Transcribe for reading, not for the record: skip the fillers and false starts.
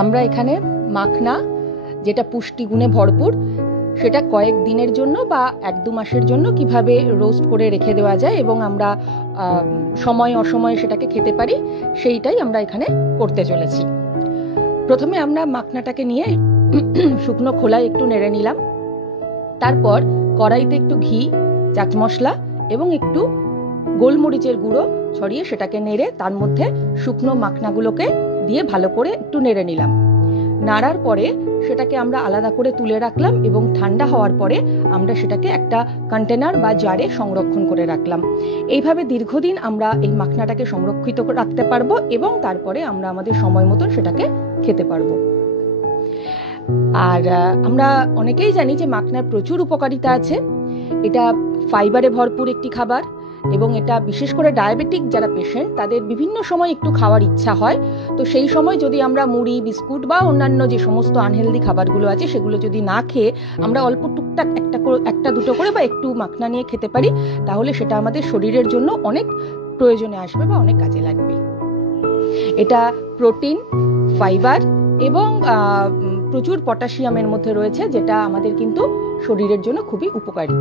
আমরা এখানে মাখনা, যেটা পুষ্টিগুণে ভরপুর, সেটা কয়েক দিনের জন্য বা 1-2 মাসের জন্য কিভাবে রোস্ট করে রেখে দেওয়া যায় এবং আমরা সময় অসময়ে সেটাকে খেতে পারি, সেইটাই আমরা এখানে করতে চলেছি। প্রথমে আমরা মাখনাটাকে নিয়ে শুকনো খোলায় একটু নেড়ে নিলাম। তারপর কড়াইতে একটু ঘি, চাট মশলা এবং একটু গোলমরিচের গুঁড়ো ছড়িয়ে সেটাকে নেড়ে তার মধ্যে শুকনো মাখনাগুলোকে দিয়ে ভালো করে একটু নেড়ে নিলাম। নাড়ার পরে সেটাকে আমরা আলাদা করে তুলে রাখলাম এবং ঠান্ডা হওয়ার পরে আমরা সেটাকে একটা কন্টেনার বা জারে সংরক্ষণ করে রাখলাম। এইভাবে দীর্ঘদিন আমরা এই মাখনাটাকে সংরক্ষিত রাখতে পারবো এবং তারপরে আমরা আমাদের সময় মতন সেটাকে খেতে পারবো। আর আমরা অনেকেই জানি যে মাখনার প্রচুর উপকারিতা আছে। এটা ফাইবারে ভরপুর একটি খাবার এবং এটা বিশেষ করে ডায়াবেটিক যারা পেশেন্ট তাদের বিভিন্ন সময় একটু খাওয়ার ইচ্ছা হয়। তো সেই সময় যদি আমরা মুড়ি, বিস্কুট বা অন্যান্য যে সমস্ত আনহেলদি খাবারগুলো আছে সেগুলো যদি না খেয়ে আমরা অল্প টুকটাক একটা দুটো করে বা একটু মাখনা নিয়ে খেতে পারি, তাহলে সেটা আমাদের শরীরের জন্য অনেক প্রয়োজনে আসবে বা অনেক কাজে লাগবে। এটা প্রোটিন, ফাইবার এবং প্রচুর পটাশিয়ামের মধ্যে রয়েছে, যেটা আমাদের কিন্তু শরীরের জন্য খুবই উপকারী।